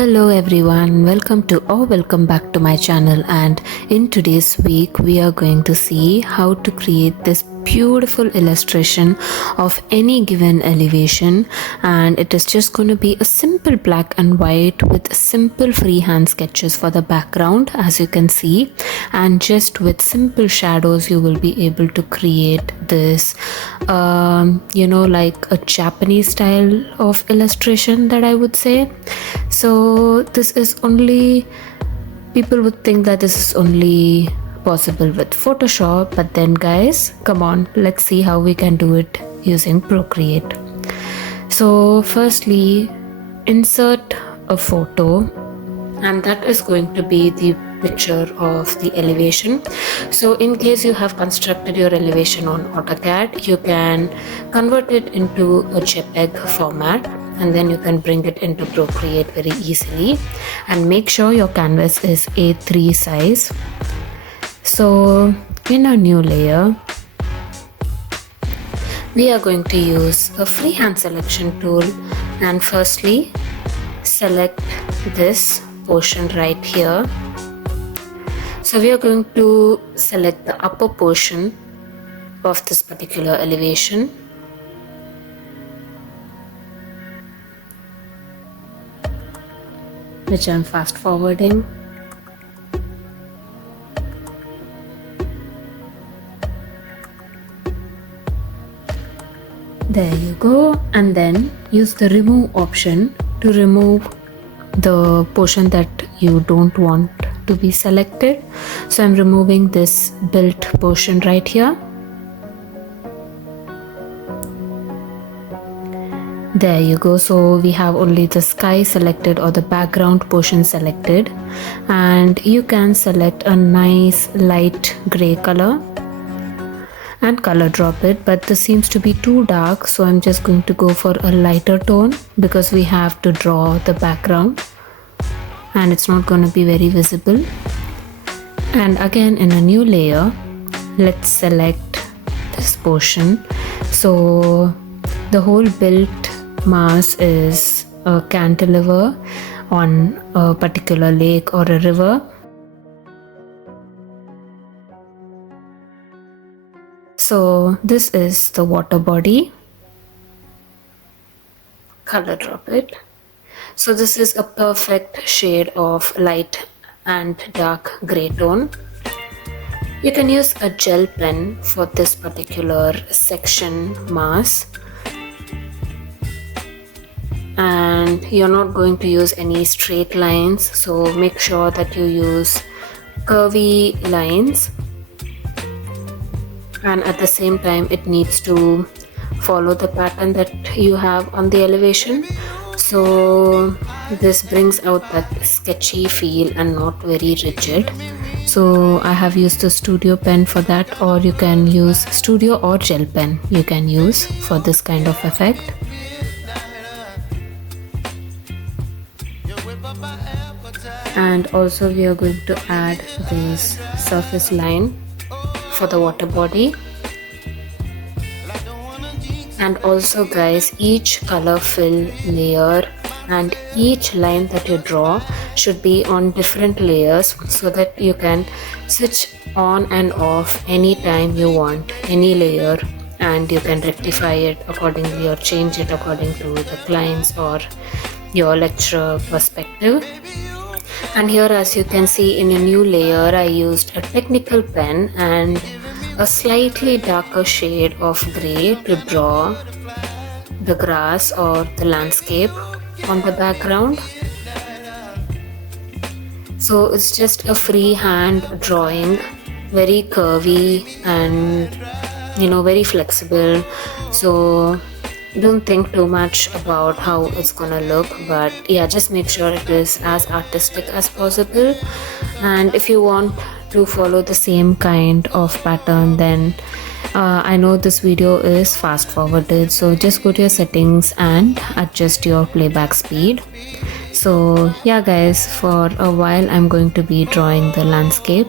Hello everyone, welcome back to my channel, and in today's week we are going to see how to create this beautiful illustration of any given elevation. And it is just going to be a simple black and white with simple freehand sketches for the background, as you can see, and just with simple shadows you will be able to create this like a Japanese style of illustration, that I would say. So this is only, people would think that this is only possible with Photoshop, but then guys, come on, let's see how we can do it using Procreate. So firstly, insert a photo, and that is going to be the picture of the elevation. So in case you have constructed your elevation on AutoCAD, you can convert it into a JPEG format, and then you can bring it into Procreate very easily. And make sure your canvas is A3 size. So in a new layer, we are going to use a freehand selection tool, and firstly select this portion right here. So we are going to select the upper portion of this particular elevation, which I'm fast forwarding. There you go, and then use the remove option to remove the portion that you don't want to be selected. So I'm removing this built portion right here. There you go. So we have only the sky selected, or the background portion selected, and you can select a nice light gray color and color drop it, but this seems to be too dark, so I'm just going to go for a lighter tone because we have to draw the background and it's not going to be very visible. And again, in a new layer, let's select this portion. So the whole built mass is a cantilever on a particular lake or a river. So this is the water body. Color drop it. So this is a perfect shade of light and dark gray tone. You can use a gel pen for this particular section mass, and you're not going to use any straight lines, so make sure that you use curvy lines, and at the same time it needs to follow the pattern that you have on the elevation. So this brings out that sketchy feel and not very rigid. So I have used the studio pen for that, or you can use studio or gel pen you can use for this kind of effect. And also we are going to add this surface line for the water body. And also guys, each color fill layer and each line that you draw should be on different layers, so that you can switch on and off anytime you want any layer, and you can rectify it accordingly or change it according to the client's or your lecturer perspective. And here, as you can see, in a new layer I used a technical pen and a slightly darker shade of gray to draw the grass or the landscape on the background. So it's just a freehand drawing, very curvy and very flexible. So don't think too much about how it's gonna look, but yeah, just make sure it is as artistic as possible. And if you want to follow the same kind of pattern, then I know this video is fast forwarded, so just go to your settings and adjust your playback speed. So yeah guys, for a while I'm going to be drawing the landscape.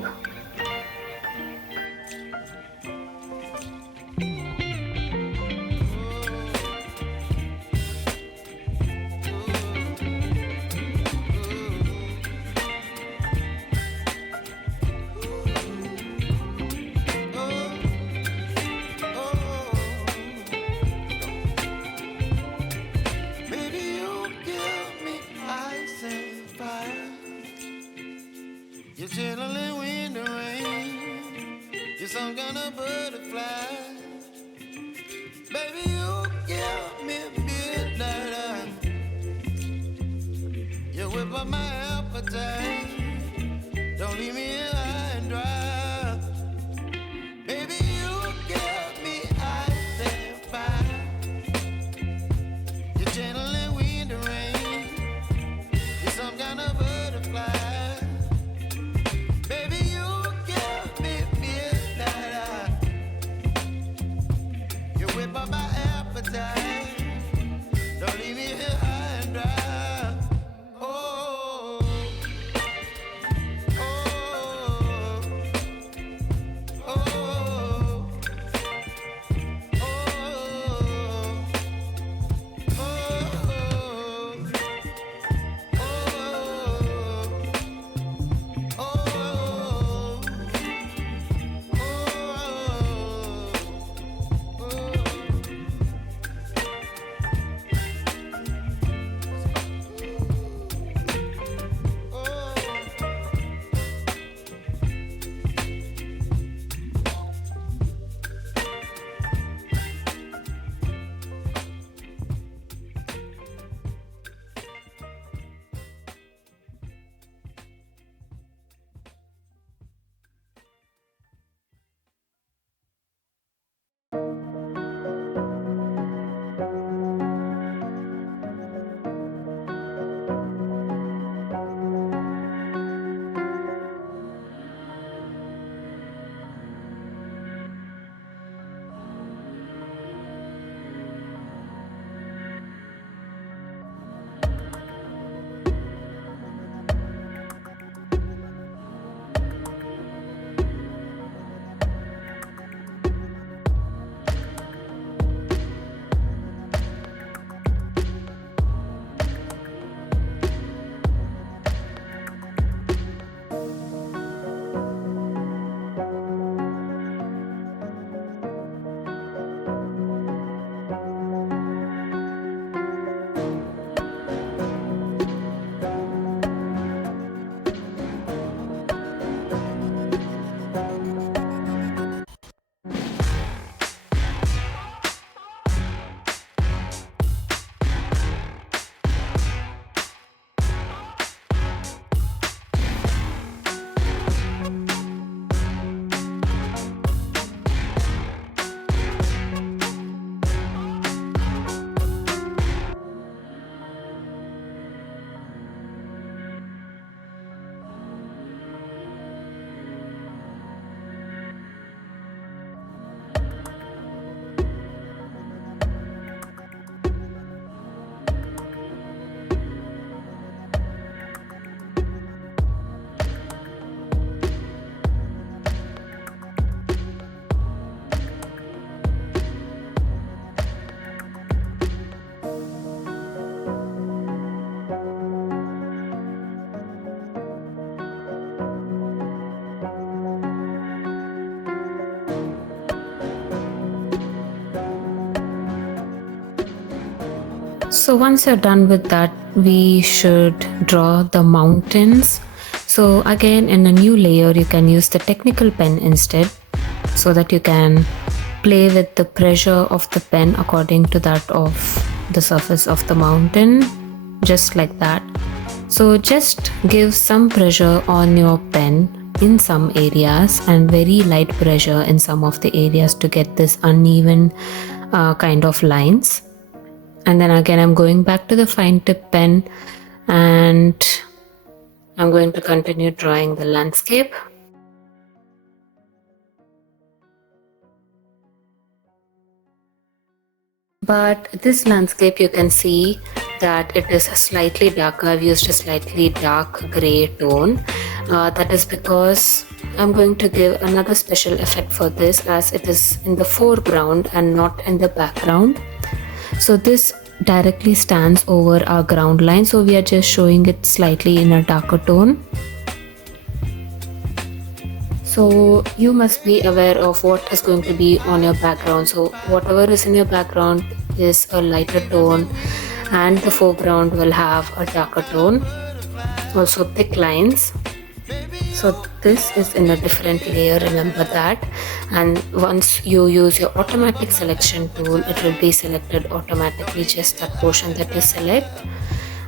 Baby, you give me midnight. You whip up my appetite. Don't leave me here high and dry. Baby, you give me ice and fire. You're channeling wind and rain. You're some kind of butterfly. Baby, you give me midnight. You whip up my appetite. Don't leave me here high and dry. Oh, oh, oh, So once you're done with that, we should draw the mountains. So again, in a new layer, you can use the technical pen instead, so that you can play with the pressure of the pen according to that of the surface of the mountain, just like that. So just give some pressure on your pen in some areas and very light pressure in some of the areas to get this uneven kind of lines. And then again, I'm going back to the fine tip pen and I'm going to continue drawing the landscape. But this landscape, you can see that it is slightly darker. I've used a slightly dark gray tone. That is because I'm going to give another special effect for this, as it is in the foreground and not in the background. So this directly stands over our ground line, so we are just showing it slightly in a darker tone. So you must be aware of what is going to be on your background. So whatever is in your background is a lighter tone and the foreground will have a darker tone, also thick lines. So this is in a different layer, remember that. And once you use your automatic selection tool, it will be selected automatically, just that portion that you select.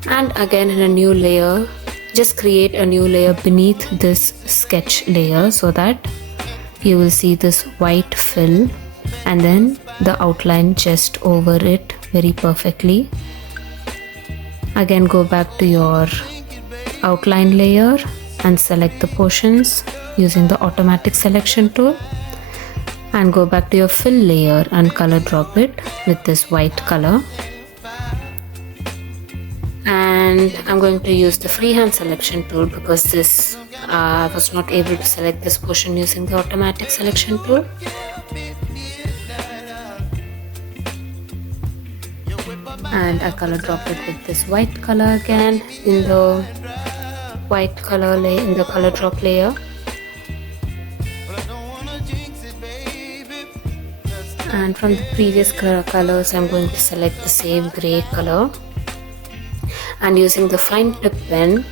And again, in a new layer, just create a new layer beneath this sketch layer so that you will see this white fill, and then the outline just over it very perfectly. Again, go back to your outline layer and select the portions using the automatic selection tool, and go back to your fill layer and color drop it with this white color. And I'm going to use the freehand selection tool because this I was not able to select this portion using the automatic selection tool. And I color drop it with this white color again in the white color layer, in the color drop layer. And from the previous colors, I'm going to select the same gray color. And using the fine tip pen,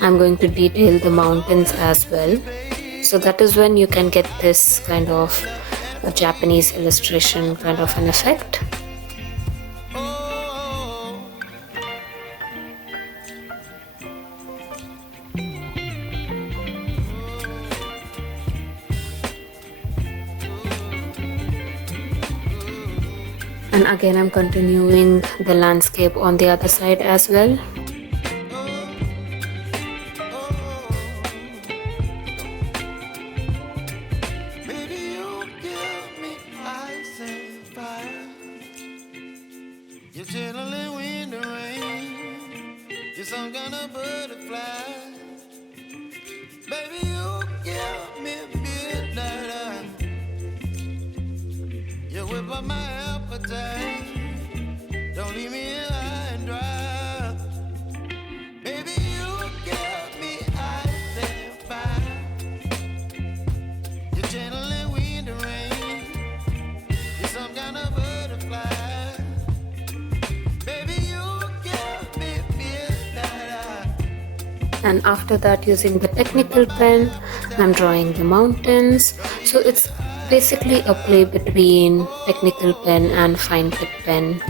I'm going to detail the mountains as well. So that is when you can get this kind of a Japanese illustration kind of an effect. And again, I'm continuing the landscape on the other side as well. You're chilling when the rain. You're some kind of butterfly. Baby, you give me midnight. You whip up my appetite. Don't leave me high and dry. Baby, you give me ice and fire. You're chilling when the rain. You're some kind of butterfly. And after that, using the technical pen, I'm drawing the mountains. So it's basically a play between technical pen and fine tip pen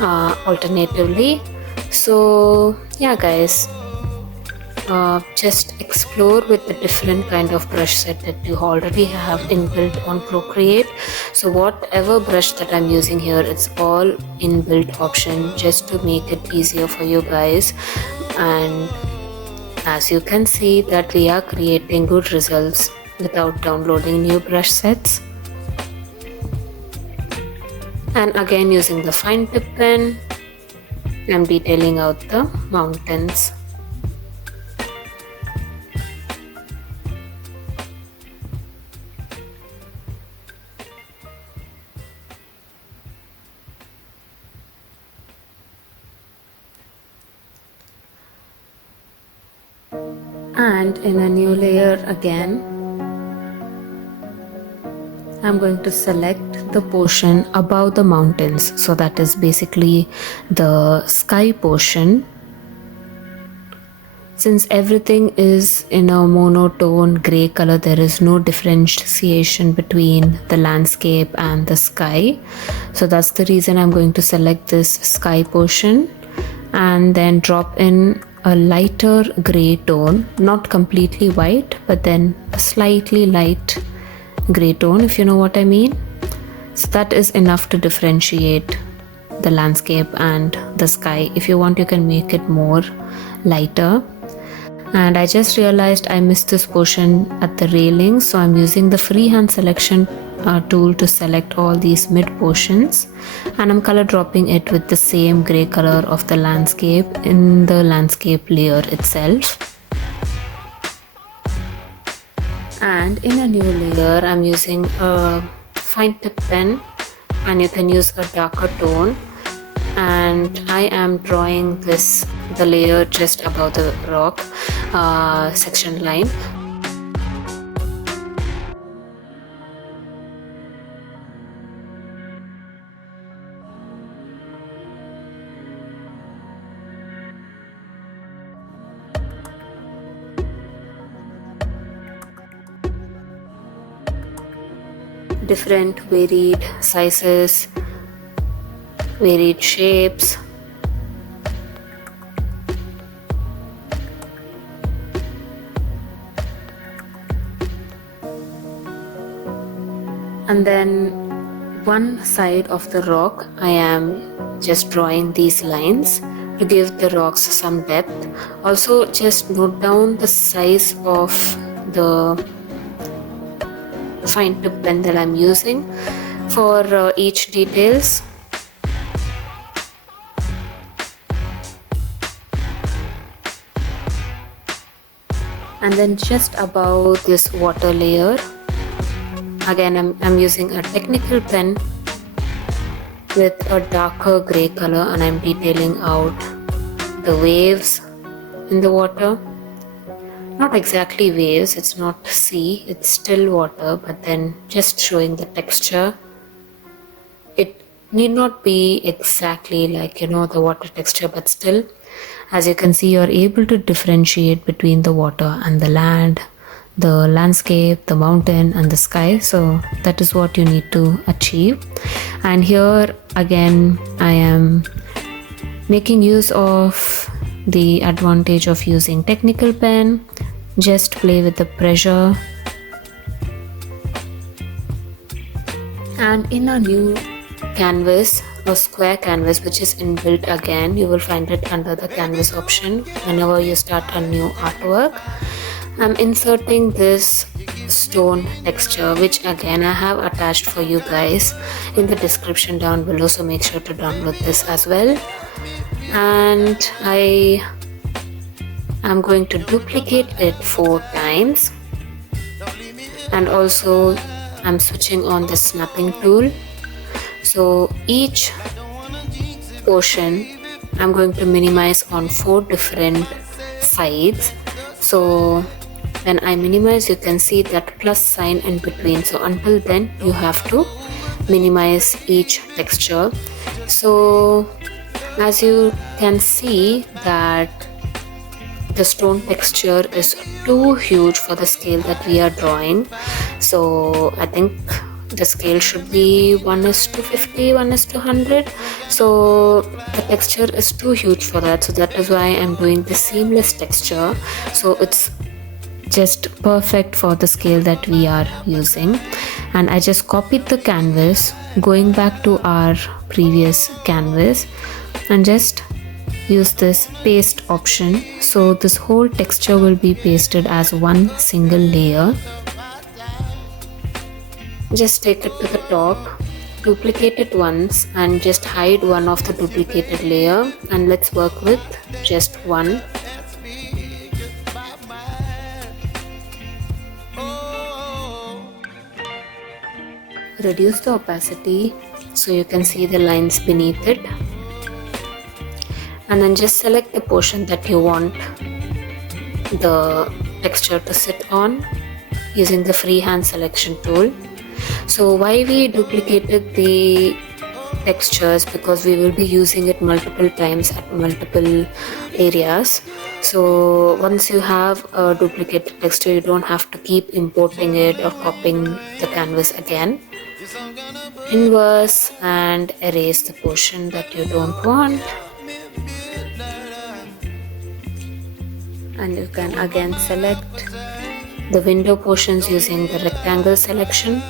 alternatively. So yeah guys, just explore with the different kind of brush set that you already have inbuilt on Procreate. So whatever brush that I'm using here, it's all inbuilt option just to make it easier for you guys. And as you can see that we are creating good results without downloading new brush sets. And again, using the fine tip pen, I'm detailing out the mountains. And in a new layer again, I'm going to select the portion above the mountains. So that is basically the sky portion. Since everything is in a monotone gray color, there is no differentiation between the landscape and the sky. So that's the reason I'm going to select this sky portion and then drop in a lighter gray tone, not completely white, but then a slightly light gray tone, if you know what I mean. So that is enough to differentiate the landscape and the sky. If you want, you can make it more lighter. And I just realized I missed this portion at the railing, so I'm using the freehand selection tool to select all these mid portions, and I'm color dropping it with the same gray color of the landscape in the landscape layer itself. And in a new layer, I'm using a fine tip pen, and you can use a darker tone, and I am drawing the layer just above the rock section line. different varied sizes, varied shapes. And then one side of the rock, I am just drawing these lines to give the rocks some depth. Also, just note down the size of the fine tip pen that I'm using for each details. And then just above this water layer, again I'm using a technical pen with a darker gray color, and I'm detailing out the waves in the water. Not exactly waves, it's not sea, it's still water, but then just showing the texture. It need not be exactly like, the water texture, but still, as you can see, you're able to differentiate between the water and the land, the landscape, the mountain and the sky. So that is what you need to achieve. And here again, I am making use of the advantage of using technical pen. Just play with the pressure. And in a new canvas, a square canvas which is inbuilt, again you will find it under the canvas option whenever you start a new artwork, I'm inserting this stone texture, which again I have attached for you guys in the description down below, so make sure to download this as well. And I am going to duplicate it 4 times, and also I'm switching on the snapping tool. So each portion I'm going to minimize on 4 different sides. So when I minimize, you can see that plus sign in between. So until then you have to minimize each texture. So as you can see that the stone texture is too huge for the scale that we are drawing. So I think the scale should be 1:50, 1:100. So the texture is too huge for that. So that is why I'm doing the seamless texture. So it's just perfect for the scale that we are using. And I just copied the canvas, going back to our previous canvas, and just use this paste option. So this whole texture will be pasted as one single layer. Just take it to the top, duplicate it once, and just hide one of the duplicated layer, and let's work with just one. Reduce the opacity so you can see the lines beneath it, and then just select the portion that you want the texture to sit on using the freehand selection tool. So why we duplicated the textures, because we will be using it multiple times at multiple areas. So once you have a duplicated texture, you don't have to keep importing it or copying the canvas again. Inverse and erase the portion that you don't want. And you can again select the window portions using the rectangle selection.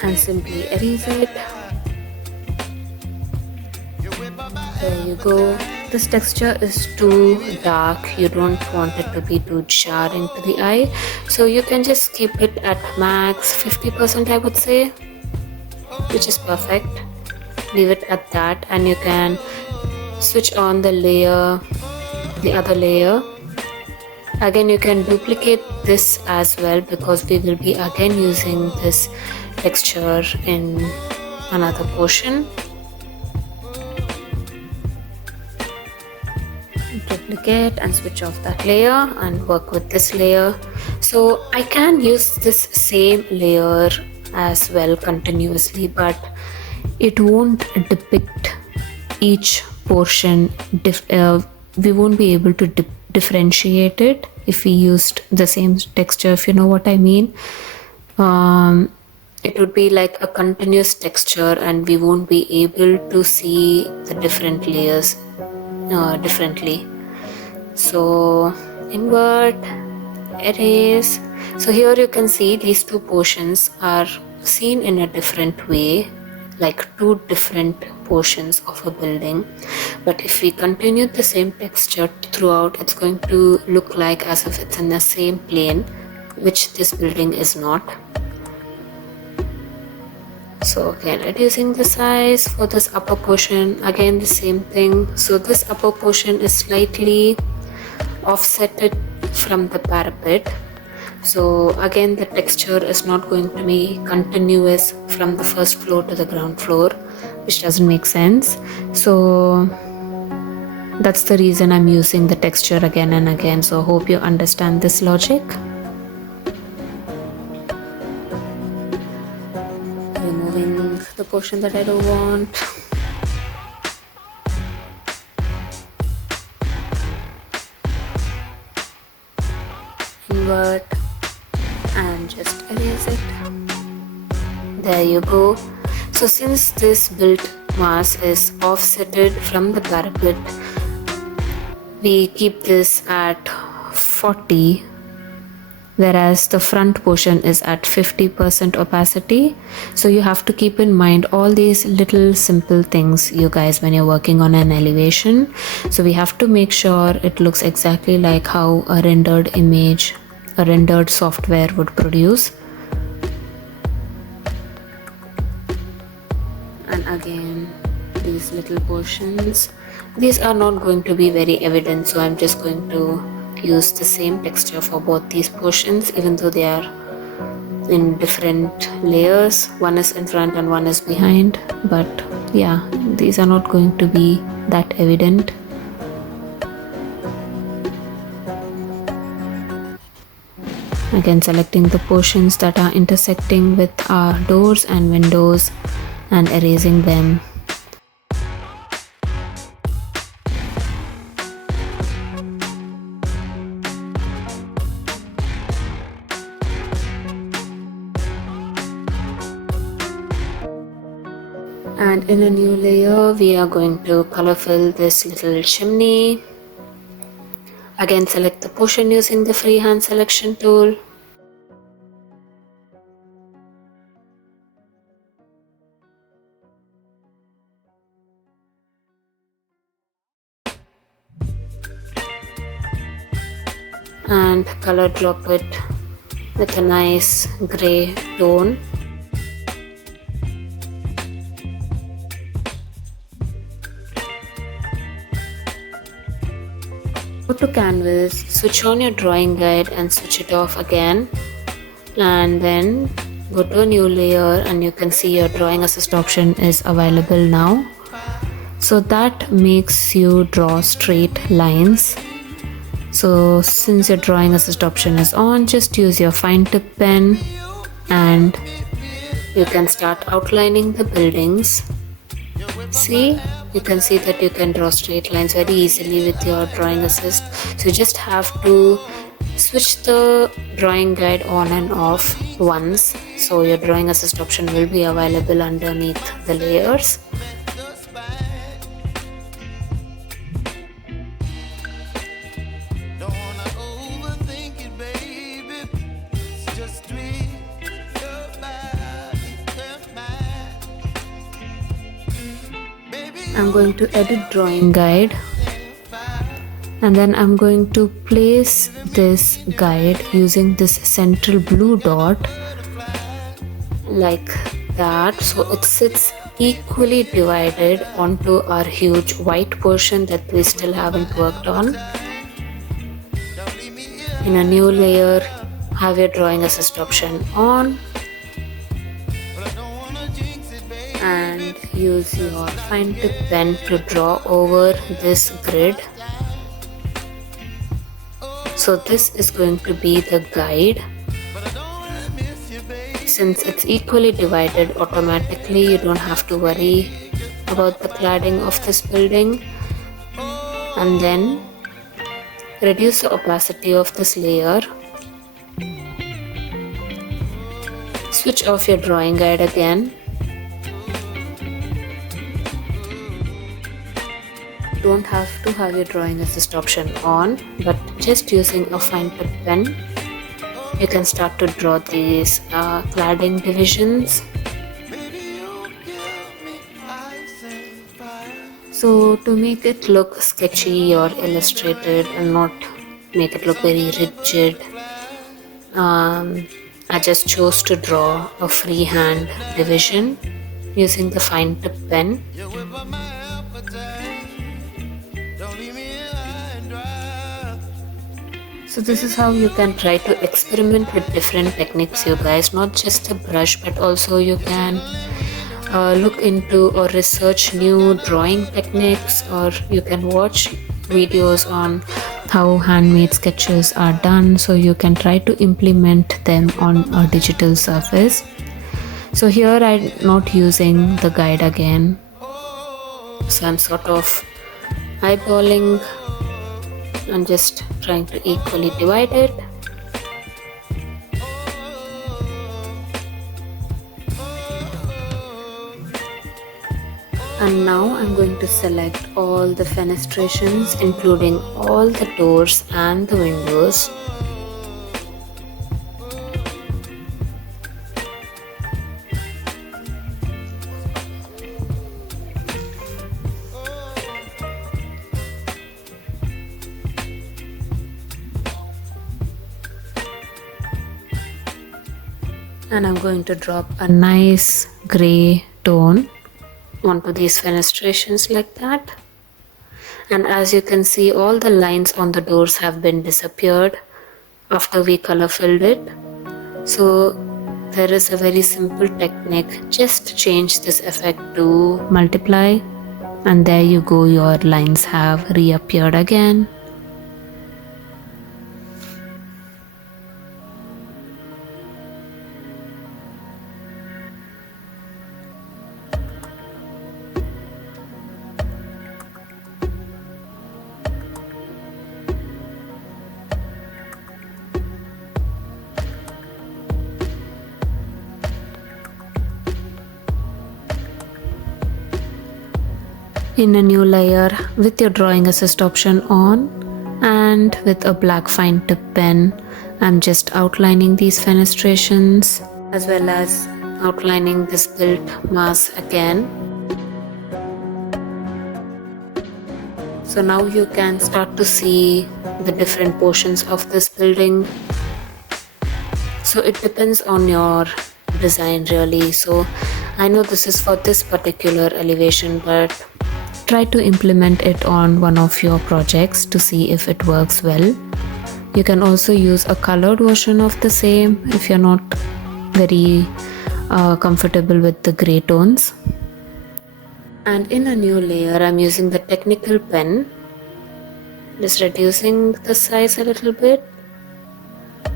And simply erase it. There you go. This texture is too dark, you don't want it to be too jarring to the eye, so you can just keep it at max 50%, I would say, which is perfect. Leave it at that, and you can switch on the layer, the other layer. Again, you can duplicate this as well, because we will be again using this texture in another portion. Duplicate and switch off that layer and work with this layer. So I can use this same layer as well continuously, but it won't depict each portion. We won't be able to differentiate it if we used the same texture, if you know what I mean. It would be like a continuous texture, and we won't be able to see the different layers differently. So invert, erase. So here you can see these two portions are seen in a different way, like two different portions of a building. But if we continue the same texture throughout, it's going to look like as if it's in the same plane, which this building is not. So again, reducing the size for this upper portion, again the same thing. So this upper portion is slightly offset from the parapet. So again, the texture is not going to be continuous from the first floor to the ground floor, which doesn't make sense. So that's the reason I'm using the texture again and again. So I hope you understand this logic. Removing the portion that I don't want. Invert and just erase it. There you go. So since this built mass is offsetted from the parapet, we keep this at 40, whereas the front portion is at 50% opacity. So you have to keep in mind all these little simple things, you guys, when you're working on an elevation. So we have to make sure it looks exactly like how a rendered image, a rendered software would produce. And again, these little portions, these are not going to be very evident, so I'm just going to use the same texture for both these portions, even though they are in different layers. One is in front and one is behind, but yeah, these are not going to be that evident. Again, selecting the portions that are intersecting with our doors and windows and erasing them. And in a new layer, we are going to color fill this little chimney. Again, select the portion using the freehand selection tool. And color drop it with a nice gray tone. Go to canvas, switch on your drawing guide and switch it off again, and then go to a new layer, and you can see your drawing assist option is available now. So that makes you draw straight lines. So since your drawing assist option is on, just use your fine tip pen and you can start outlining the buildings. See, you can see that you can draw straight lines very easily with your drawing assist. So you just have to switch the drawing guide on and off once, so your drawing assist option will be available underneath the layers. I'm going to edit drawing guide, and then I'm going to place this guide using this central blue dot like that, so it sits equally divided onto our huge white portion that we still haven't worked on. In a new layer, have your drawing assist option on and use your fine tip pen to draw over this grid. So this is going to be the guide. since it's equally divided automatically, you don't have to worry about the cladding of this building. And then reduce the opacity of this layer. Switch off your drawing guide again. Don't have to have your drawing assist option on, but just using a fine tip pen, you can start to draw these cladding divisions. So to make it look sketchy or illustrated and not make it look very rigid, I just chose to draw a freehand division using the fine tip pen. So this is how you can try to experiment with different techniques, you guys, not just a brush, but also you can look into or research new drawing techniques, or you can watch videos on how handmade sketches are done, so you can try to implement them on a digital surface. So here I'm not using the guide again, so I'm sort of eyeballing and just trying to equally divide it. And now I'm going to select all the fenestrations, including all the doors and the windows. And I'm going to drop a nice gray tone onto these fenestrations like that. And as you can see, all the lines on the doors have been disappeared after we color filled it. So there is a very simple technique. Just change this effect to multiply, and there you go, your lines have reappeared again. In a new layer with your drawing assist option on, and with a black fine tip pen, I'm just outlining these fenestrations as well as outlining this built mass again. So now you can start to see the different portions of this building. So it depends on your design really. So I know this is for this particular elevation, but try to implement it on one of your projects to see if it works well. You can also use a colored version of the same if you're not very comfortable with the gray tones. And in a new layer, I'm using the technical pen, just reducing the size a little bit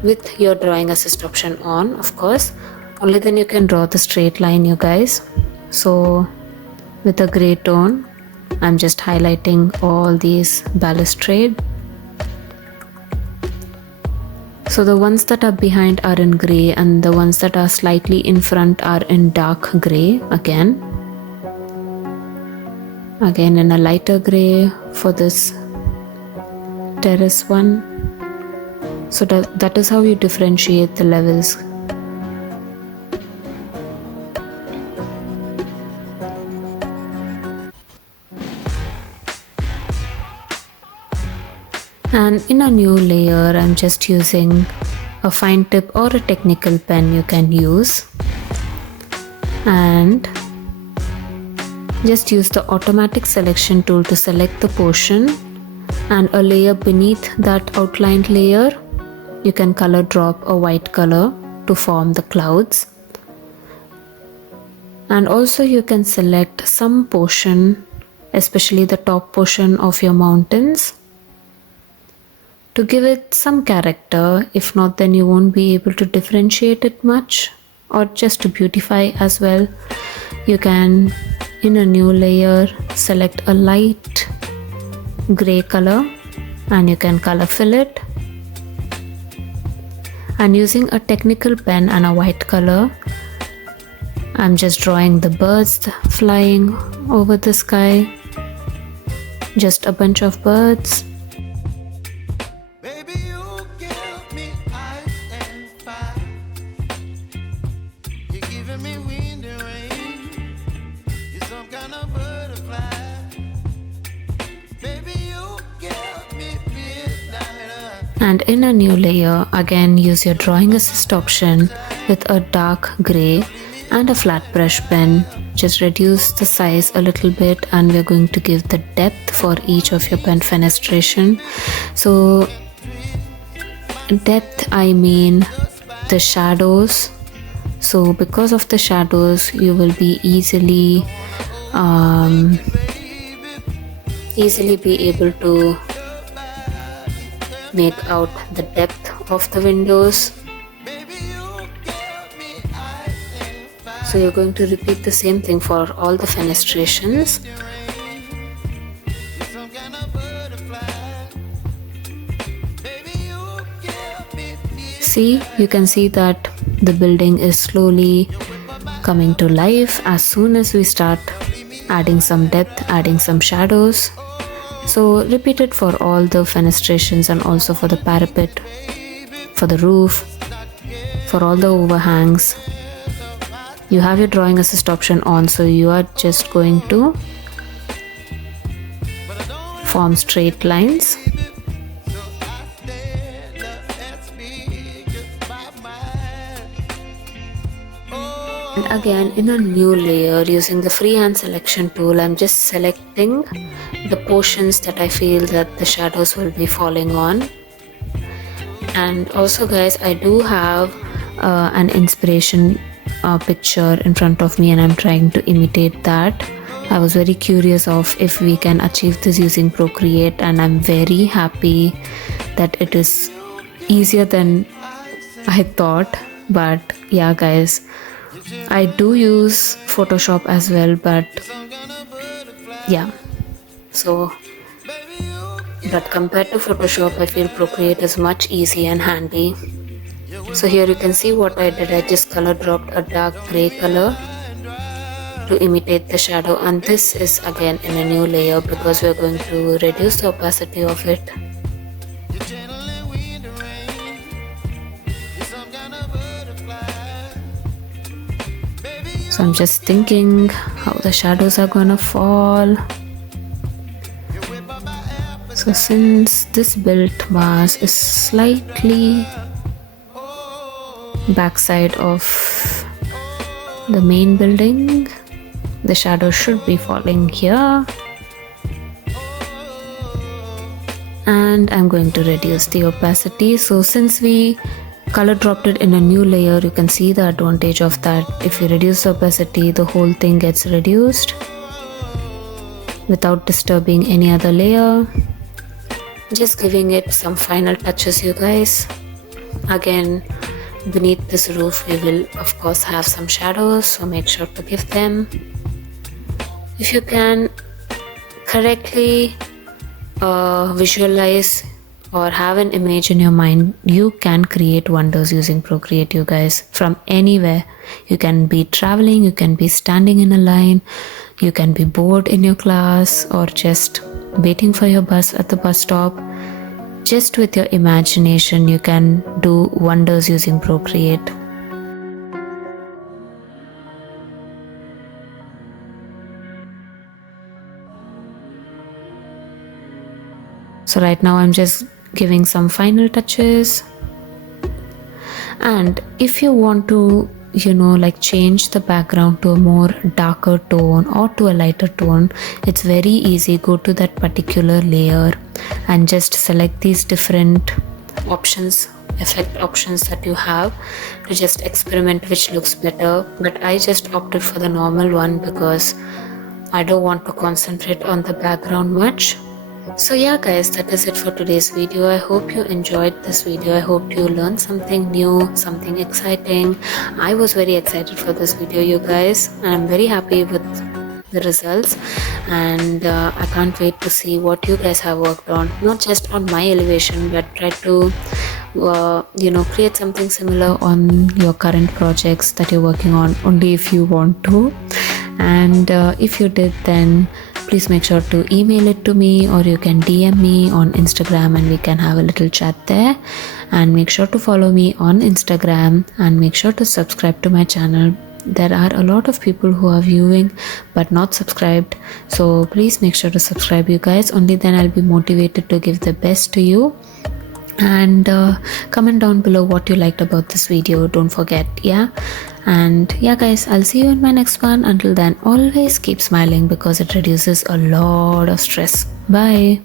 with your drawing assist option on, of course. Only then you can draw the straight line, you guys. So with a gray tone, I'm just highlighting all these balustrade. So the ones that are behind are in gray, and the ones that are slightly in front are in dark gray again. Again in a lighter gray for this terrace one. So that is how you differentiate the levels. And in a new layer, I'm just using a fine tip or a technical pen you can use, and just use the automatic selection tool to select the portion, and a layer beneath that outlined layer you can color drop a white color to form the clouds. And also you can select some portion, especially the top portion of your mountains, to give it some character. If not, then you won't be able to differentiate it much or just to beautify as well, you can, in a new layer, select a light gray color and you can color fill it. And using a technical pen and a white color, I'm just drawing the birds flying over the sky. Just a bunch of birds. Baby, you give me ice and fire. You're giving me wind and rain. You're some kind of butterfly. Baby, you give me midnight. And in a new layer, again use your drawing assist option with a dark gray and a flat brush pen. Just reduce the size a little bit and we're going to give the depth for each of your pen fenestration. So depth, I mean the shadows. So because of the shadows, you will be easily be able to make out the depth of the windows. So you're going to repeat the same thing for all the fenestrations. See, you can see that the building is slowly coming to life as soon as we start adding some depth, adding some shadows. So repeat it for all the fenestrations and also for the parapet, for the roof, for all the overhangs. You have your drawing assist option on, so you are just going to form straight lines. And again, in a new layer, using the freehand selection tool, I'm just selecting the portions that I feel that the shadows will be falling on. And also guys, I do have an inspiration picture in front of me and I'm trying to imitate that. I was very curious of if we can achieve this using Procreate, and I'm very happy that it is easier than I thought. But yeah guys, I do use Photoshop as well, but yeah, so but compared to Photoshop, I feel Procreate is much easy and handy. So here you can see what I did. I just color dropped a dark gray color to imitate the shadow, and this is again in a new layer because we're going to reduce the opacity of it. So I'm just thinking how the shadows are gonna fall. So since this built mass is slightly backside of the main building, the shadow should be falling here. And I'm going to reduce the opacity. So since we color dropped it in a new layer, you can see the advantage of that. If you reduce the opacity, the whole thing gets reduced without disturbing any other layer. Just giving it some final touches, you guys. Again, beneath this roof we will of course have some shadows, so make sure to give them. If you can correctly visualize or have an image in your mind, you can create wonders using Procreate, you guys, from anywhere. You can be traveling, you can be standing in a line, you can be bored in your class or just waiting for your bus at the bus stop. Just with your imagination, you can do wonders using Procreate. So right now I'm just giving some final touches. And if you want to, like change the background to a more darker tone or to a lighter tone, it's very easy. Go to that particular layer and just select these different options, effect options that you have, to just experiment which looks better. But I just opted for the normal one because I don't want to concentrate on the background much. So yeah guys, that is it for today's video. I hope you enjoyed this video. I hope you learned something new, something exciting. I was very excited for this video, you guys, and I'm very happy with the results, and I can't wait to see what you guys have worked on, not just on my elevation, but try to create something similar on your current projects that you're working on, only if you want to. And if you did, then please make sure to email it to me, or you can DM me on Instagram and we can have a little chat there. And make sure to follow me on Instagram, and make sure to subscribe to my channel. There are a lot of people who are viewing but not subscribed, so please make sure to subscribe, you guys. Only then I'll be motivated to give the best to you. And comment down below what you liked about this video, don't forget. Yeah, and yeah guys, I'll see you in my next one. Until then, always keep smiling because it reduces a lot of stress. Bye.